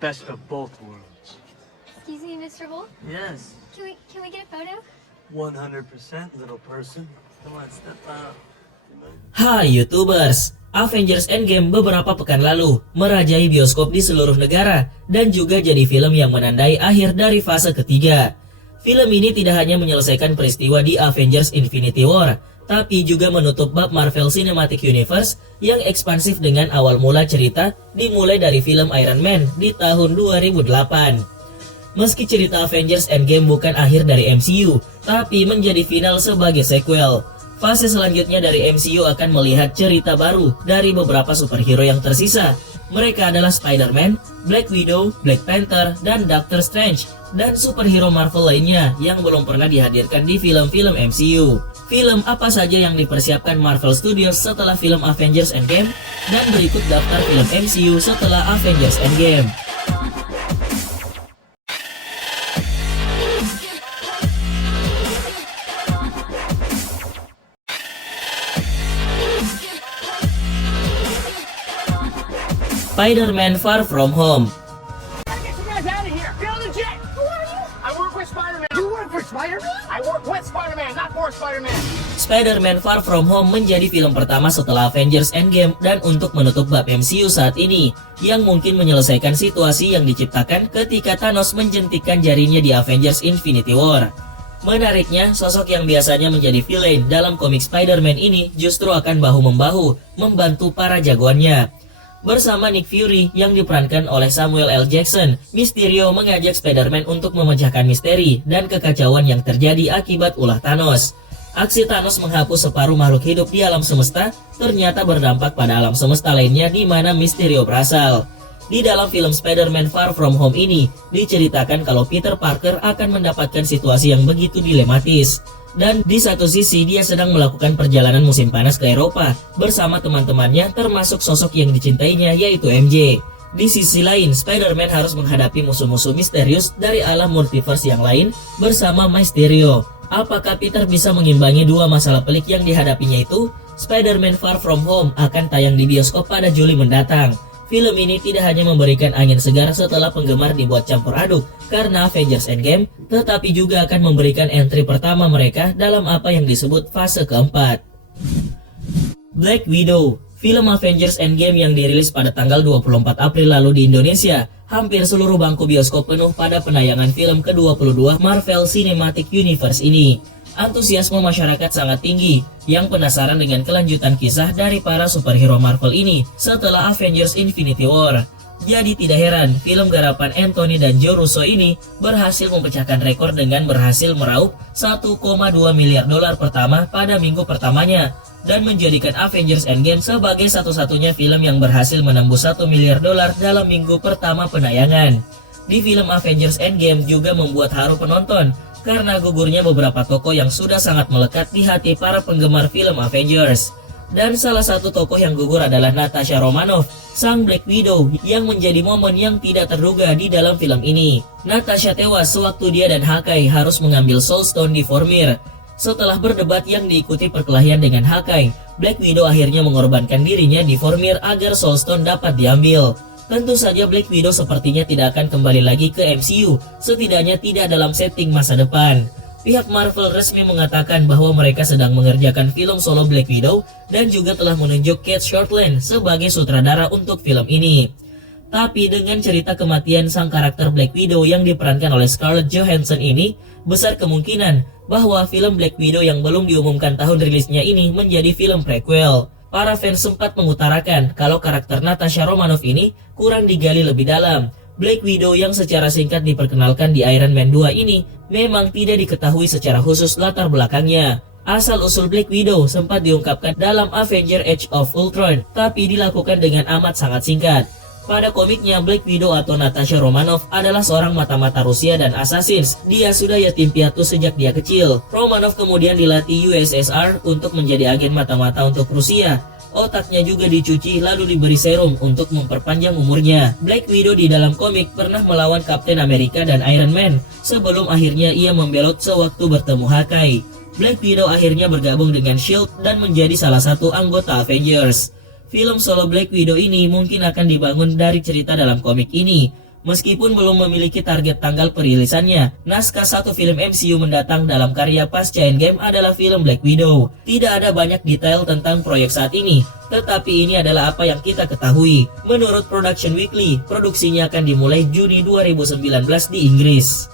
best of both worlds. Excuse me, Mr. Wolf? Yes, Can we get a photo? 100% little person. Come on, step out. Hai YouTubers, Avengers Endgame beberapa pekan lalu merajai bioskop di seluruh negara dan juga jadi film yang menandai akhir dari fase ketiga. Film ini tidak hanya menyelesaikan peristiwa di Avengers Infinity War, tapi juga menutup bab Marvel Cinematic Universe yang ekspansif dengan awal mula cerita dimulai dari film Iron Man di tahun 2008. Meski cerita Avengers Endgame bukan akhir dari MCU, tapi menjadi final sebagai sequel. Fase selanjutnya dari MCU akan melihat cerita baru dari beberapa superhero yang tersisa. Mereka adalah Spider-Man, Black Widow, Black Panther, dan Doctor Strange, dan superhero Marvel lainnya yang belum pernah dihadirkan di film-film MCU. Film apa saja yang dipersiapkan Marvel Studios setelah film Avengers Endgame? Dan berikut daftar film MCU setelah Avengers Endgame. Spider-Man Far From Home. Get you guys out of here! Get on the jet! Who are you? I work with Spider-Man. You work for Spider-Man? I work with Spider-Man, not for Spider-Man. Spider-Man Far From Home menjadi film pertama setelah Avengers Endgame dan untuk menutup bab MCU saat ini, yang mungkin menyelesaikan situasi yang diciptakan ketika Thanos menjentikkan jarinya di Avengers Infinity War. Menariknya, sosok yang biasanya menjadi villain dalam komik Spider-Man ini justru akan bahu-membahu membantu para jagoannya. Bersama Nick Fury yang diperankan oleh Samuel L. Jackson, Mysterio mengajak Spider-Man untuk memecahkan misteri dan kekacauan yang terjadi akibat ulah Thanos. Aksi Thanos menghapus separuh makhluk hidup di alam semesta ternyata berdampak pada alam semesta lainnya di mana Mysterio berasal. Di dalam film Spider-Man Far From Home ini, diceritakan kalau Peter Parker akan mendapatkan situasi yang begitu dilematis. Dan di satu sisi dia sedang melakukan perjalanan musim panas ke Eropa bersama teman-temannya termasuk sosok yang dicintainya yaitu MJ. Di sisi lain, Spider-Man harus menghadapi musuh-musuh misterius dari alam multiverse yang lain bersama Mysterio. Apakah Peter bisa mengimbangi dua masalah pelik yang dihadapinya itu? Spider-Man Far From Home akan tayang di bioskop pada Juli mendatang. Film ini tidak hanya memberikan angin segar setelah penggemar dibuat campur aduk karena Avengers Endgame, tetapi juga akan memberikan entry pertama mereka dalam apa yang disebut fase keempat. Black Widow, film Avengers Endgame yang dirilis pada tanggal 24 April lalu di Indonesia, hampir seluruh bangku bioskop penuh pada penayangan film ke-22 Marvel Cinematic Universe ini. Antusiasme masyarakat sangat tinggi yang penasaran dengan kelanjutan kisah dari para superhero Marvel ini setelah Avengers Infinity War. Jadi tidak heran film garapan Anthony dan Joe Russo ini berhasil memecahkan rekor dengan berhasil meraup 1,2 miliar dolar pertama pada minggu pertamanya dan menjadikan Avengers Endgame sebagai satu-satunya film yang berhasil menembus 1 miliar dolar dalam minggu pertama penayangan. Di film Avengers Endgame juga membuat haru penonton karena gugurnya beberapa tokoh yang sudah sangat melekat di hati para penggemar film Avengers. Dan salah satu tokoh yang gugur adalah Natasha Romanoff, sang Black Widow yang menjadi momen yang tidak terduga di dalam film ini. Natasha tewas sewaktu dia dan Hawkeye harus mengambil Soul Stone di Vormir. Setelah berdebat yang diikuti perkelahian dengan Hawkeye, Black Widow akhirnya mengorbankan dirinya di Vormir agar Soul Stone dapat diambil. Tentu saja Black Widow sepertinya tidak akan kembali lagi ke MCU, setidaknya tidak dalam setting masa depan. Pihak Marvel resmi mengatakan bahwa mereka sedang mengerjakan film solo Black Widow dan juga telah menunjuk Kate Shortland sebagai sutradara untuk film ini. Tapi dengan cerita kematian sang karakter Black Widow yang diperankan oleh Scarlett Johansson ini, besar kemungkinan bahwa film Black Widow yang belum diumumkan tahun rilisnya ini menjadi film prequel. Para fans sempat mengutarakan kalau karakter Natasha Romanoff ini kurang digali lebih dalam. Black Widow yang secara singkat diperkenalkan di Iron Man 2 ini memang tidak diketahui secara khusus latar belakangnya. Asal-usul Black Widow sempat diungkapkan dalam Avengers Age of Ultron, tapi dilakukan dengan amat sangat singkat. Pada komiknya, Black Widow atau Natasha Romanoff adalah seorang mata-mata Rusia dan assassins. Dia sudah yatim piatu sejak dia kecil. Romanoff kemudian dilatih USSR untuk menjadi agen mata-mata untuk Rusia. Otaknya juga dicuci lalu diberi serum untuk memperpanjang umurnya. Black Widow di dalam komik pernah melawan Captain America dan Iron Man sebelum akhirnya ia membelot sewaktu bertemu Hawkeye. Black Widow akhirnya bergabung dengan SHIELD dan menjadi salah satu anggota Avengers. Film solo Black Widow ini mungkin akan dibangun dari cerita dalam komik ini. Meskipun belum memiliki target tanggal perilisannya, naskah satu film MCU mendatang dalam karya pasca Endgame adalah film Black Widow. Tidak ada banyak detail tentang proyek saat ini, tetapi ini adalah apa yang kita ketahui. Menurut Production Weekly, produksinya akan dimulai Juni 2019 di Inggris.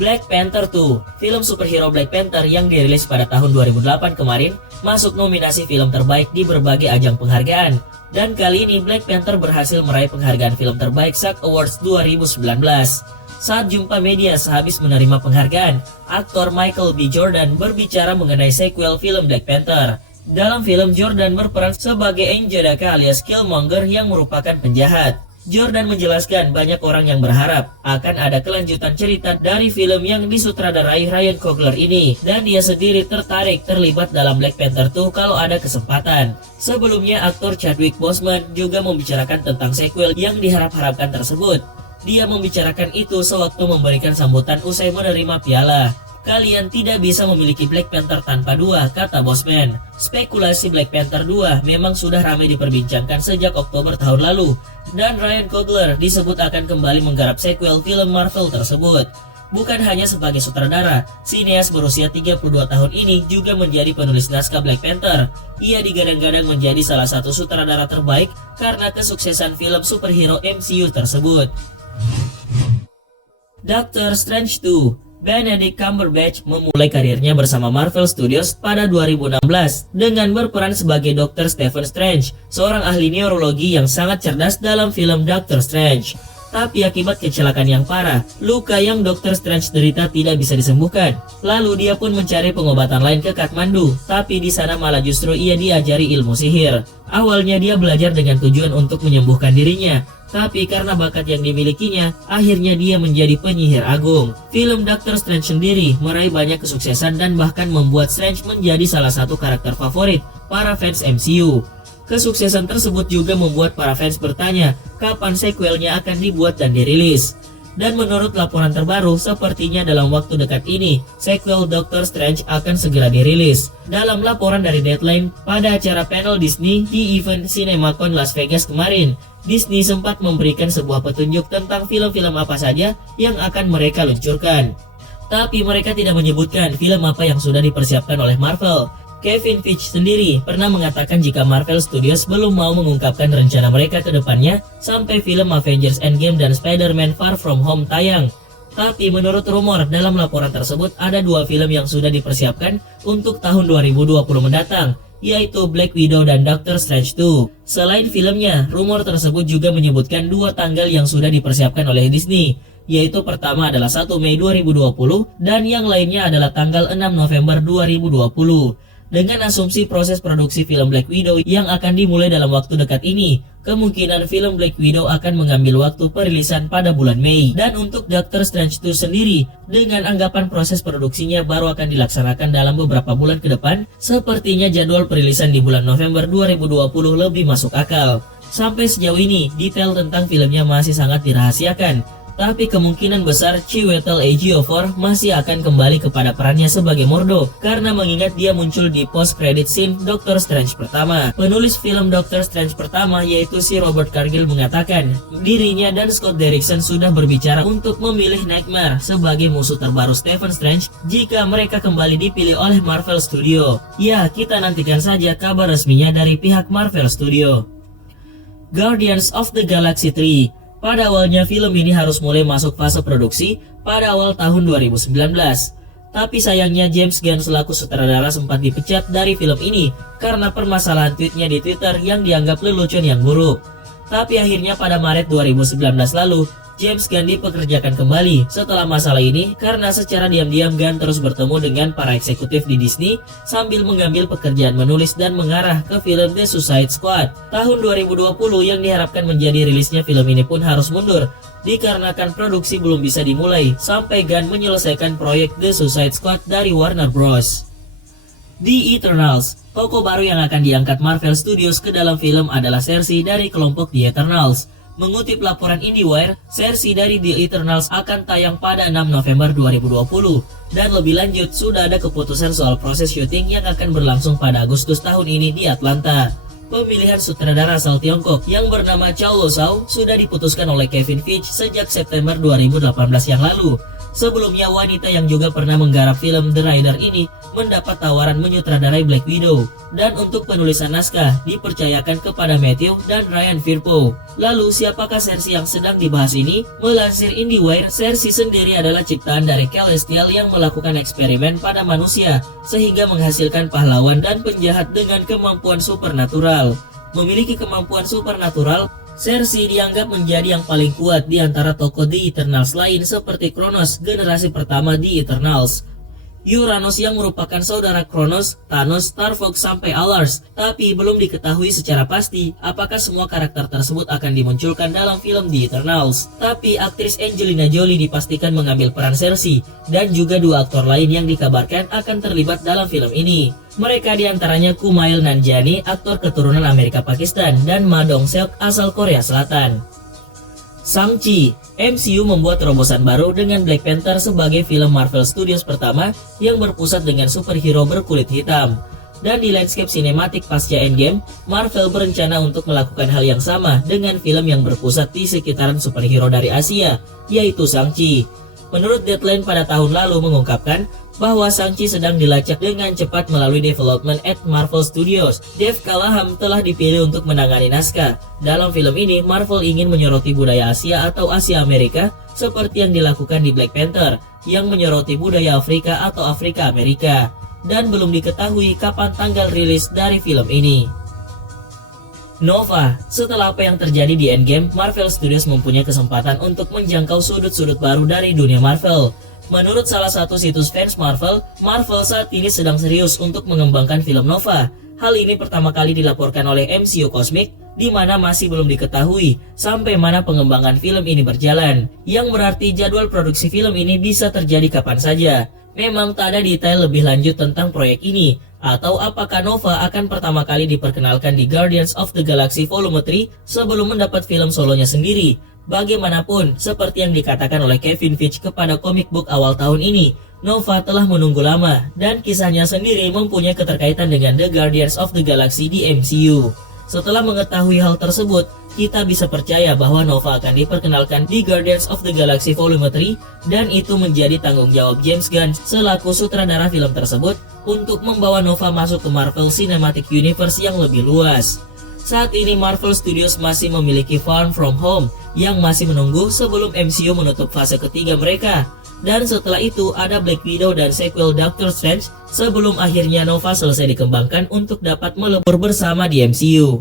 Black Panther 2, film superhero Black Panther yang dirilis pada tahun 2008 kemarin, masuk nominasi film terbaik di berbagai ajang penghargaan. Dan kali ini Black Panther berhasil meraih penghargaan film terbaik SAG Awards 2019. Saat jumpa media sehabis menerima penghargaan, aktor Michael B. Jordan berbicara mengenai sequel film Black Panther. Dalam film, Jordan berperan sebagai Aang Jadaka alias Killmonger yang merupakan penjahat. Jordan menjelaskan banyak orang yang berharap akan ada kelanjutan cerita dari film yang disutradarai Ryan Coogler ini, dan dia sendiri tertarik terlibat dalam Black Panther 2 kalau ada kesempatan. Sebelumnya, aktor Chadwick Boseman juga membicarakan tentang sequel yang diharap-harapkan tersebut. Dia membicarakan itu sewaktu memberikan sambutan usai menerima piala. Kalian tidak bisa memiliki Black Panther tanpa dua, kata Boseman. Spekulasi Black Panther 2 memang sudah ramai diperbincangkan sejak Oktober tahun lalu, dan Ryan Coogler disebut akan kembali menggarap sequel film Marvel tersebut. Bukan hanya sebagai sutradara, sineas berusia 32 tahun ini juga menjadi penulis naskah Black Panther. Ia digadang-gadang menjadi salah satu sutradara terbaik karena kesuksesan film superhero MCU tersebut. Doctor Strange 2, Benedict Cumberbatch memulai karirnya bersama Marvel Studios pada 2016 dengan berperan sebagai Dr. Stephen Strange, seorang ahli neurologi yang sangat cerdas dalam film Doctor Strange. Tapi akibat kecelakaan yang parah, luka yang Dr. Strange derita tidak bisa disembuhkan. Lalu dia pun mencari pengobatan lain ke Kathmandu, tapi di sana malah justru ia diajari ilmu sihir. Awalnya dia belajar dengan tujuan untuk menyembuhkan dirinya, tapi karena bakat yang dimilikinya, akhirnya dia menjadi penyihir agung. Film Doctor Strange sendiri meraih banyak kesuksesan dan bahkan membuat Strange menjadi salah satu karakter favorit para fans MCU. Kesuksesan tersebut juga membuat para fans bertanya kapan sequelnya akan dibuat dan dirilis. Dan menurut laporan terbaru, sepertinya dalam waktu dekat ini, sequel Doctor Strange akan segera dirilis. Dalam laporan dari Deadline, pada acara panel Disney di event CinemaCon Las Vegas kemarin, Disney sempat memberikan sebuah petunjuk tentang film-film apa saja yang akan mereka luncurkan. Tapi mereka tidak menyebutkan film apa yang sudah dipersiapkan oleh Marvel. Kevin Feige sendiri pernah mengatakan jika Marvel Studios belum mau mengungkapkan rencana mereka ke depannya sampai film Avengers Endgame dan Spider-Man Far From Home tayang. Tapi menurut rumor dalam laporan tersebut ada dua film yang sudah dipersiapkan untuk tahun 2020 mendatang, yaitu Black Widow dan Doctor Strange 2. Selain filmnya, rumor tersebut juga menyebutkan dua tanggal yang sudah dipersiapkan oleh Disney, yaitu pertama adalah 1 Mei 2020 dan yang lainnya adalah tanggal 6 November 2020. Dengan asumsi proses produksi film Black Widow yang akan dimulai dalam waktu dekat ini, kemungkinan film Black Widow akan mengambil waktu perilisan pada bulan Mei. Dan untuk Doctor Strange 2 sendiri, dengan anggapan proses produksinya baru akan dilaksanakan dalam beberapa bulan ke depan, sepertinya jadwal perilisan di bulan November 2020 lebih masuk akal. Sampai sejauh ini, detail tentang filmnya masih sangat dirahasiakan. Tapi kemungkinan besar Chiwetel Ejiofor masih akan kembali kepada perannya sebagai Mordo karena mengingat dia muncul di post-credit scene Doctor Strange pertama. Penulis film Doctor Strange pertama yaitu si Robert Cargill mengatakan dirinya dan Scott Derrickson sudah berbicara untuk memilih Nightmare sebagai musuh terbaru Stephen Strange jika mereka kembali dipilih oleh Marvel Studio. Ya, kita nantikan saja kabar resminya dari pihak Marvel Studio. Guardians of the Galaxy 3. Pada awalnya film ini harus mulai masuk fase produksi pada awal tahun 2019. Tapi sayangnya James Gunn selaku sutradara sempat dipecat dari film ini karena permasalahan tweetnya di Twitter yang dianggap lelucon yang buruk. Tapi akhirnya pada Maret 2019 lalu, James Gunn dipekerjakan kembali setelah masalah ini karena secara diam-diam Gunn terus bertemu dengan para eksekutif di Disney sambil mengambil pekerjaan menulis dan mengarah ke film The Suicide Squad. Tahun 2020 yang diharapkan menjadi rilisnya film ini pun harus mundur dikarenakan produksi belum bisa dimulai sampai Gunn menyelesaikan proyek The Suicide Squad dari Warner Bros. The Eternals, tokoh baru yang akan diangkat Marvel Studios ke dalam film adalah Sersi dari kelompok The Eternals. Mengutip laporan IndieWire, Sersi dari The Eternals akan tayang pada 6 November 2020. Dan lebih lanjut, sudah ada keputusan soal proses syuting yang akan berlangsung pada Agustus tahun ini di Atlanta. pemilihan sutradara asal Tiongkok yang bernama Chow Lo-shao sudah diputuskan oleh Kevin Feige sejak September 2018 yang lalu. Sebelumnya, wanita yang juga pernah menggarap film The Rider ini mendapat tawaran menyutradarai Black Widow, dan untuk penulisan naskah dipercayakan kepada Matthew dan Ryan Firpo. Lalu, siapakah Cersei yang sedang dibahas ini? Melansir IndieWire, Cersei sendiri adalah ciptaan dari Celestial yang melakukan eksperimen pada manusia sehingga menghasilkan pahlawan dan penjahat dengan kemampuan supernatural. Memiliki kemampuan supernatural, Cersei dianggap menjadi yang paling kuat di antara tokoh The Eternals lain seperti Kronos, generasi pertama The Eternals, Uranus yang merupakan saudara Kronos, Thanos, Starfox sampai Allars. Tapi belum diketahui secara pasti apakah semua karakter tersebut akan dimunculkan dalam film The Eternals. Tapi aktris Angelina Jolie dipastikan mengambil peran Cersei, dan juga dua aktor lain yang dikabarkan akan terlibat dalam film ini. Mereka diantaranya Kumail Nanjiani, aktor keturunan Amerika Pakistan, dan Ma Dong-seok asal Korea Selatan. Shang-Chi, MCU membuat terobosan baru dengan Black Panther sebagai film Marvel Studios pertama yang berpusat dengan superhero berkulit hitam. Dan di landscape sinematik pasca Endgame, Marvel berencana untuk melakukan hal yang sama dengan film yang berpusat di sekitaran superhero dari Asia, yaitu Shang-Chi. Menurut Deadline pada tahun lalu mengungkapkan bahwa Shang-Chi sedang dilacak dengan cepat melalui development at Marvel Studios. Dave Callaham telah dipilih untuk menangani naskah. Dalam film ini, Marvel ingin menyoroti budaya Asia atau Asia Amerika seperti yang dilakukan di Black Panther, yang menyoroti budaya Afrika atau Afrika Amerika. Dan belum diketahui kapan tanggal rilis dari film ini. Nova, setelah apa yang terjadi di Endgame, Marvel Studios mempunyai kesempatan untuk menjangkau sudut-sudut baru dari dunia Marvel. Menurut salah satu situs fans Marvel, Marvel saat ini sedang serius untuk mengembangkan film Nova. Hal ini pertama kali dilaporkan oleh MCU Cosmic, di mana masih belum diketahui sampai mana pengembangan film ini berjalan, yang berarti jadwal produksi film ini bisa terjadi kapan saja. Memang tak ada detail lebih lanjut tentang proyek ini, atau apakah Nova akan pertama kali diperkenalkan di Guardians of the Galaxy Volume 3 sebelum mendapat film solonya sendiri. Bagaimanapun, seperti yang dikatakan oleh Kevin Feige kepada Comic Book awal tahun ini, Nova telah menunggu lama, dan kisahnya sendiri mempunyai keterkaitan dengan The Guardians of the Galaxy di MCU. Setelah mengetahui hal tersebut, kita bisa percaya bahwa Nova akan diperkenalkan di Guardians of the Galaxy Volume 3, dan itu menjadi tanggung jawab James Gunn selaku sutradara film tersebut untuk membawa Nova masuk ke Marvel Cinematic Universe yang lebih luas. Saat ini Marvel Studios masih memiliki Far From Home yang masih menunggu sebelum MCU menutup fase ketiga mereka. Dan setelah itu ada Black Widow dan sequel Doctor Strange sebelum akhirnya Nova selesai dikembangkan untuk dapat melebur bersama di MCU.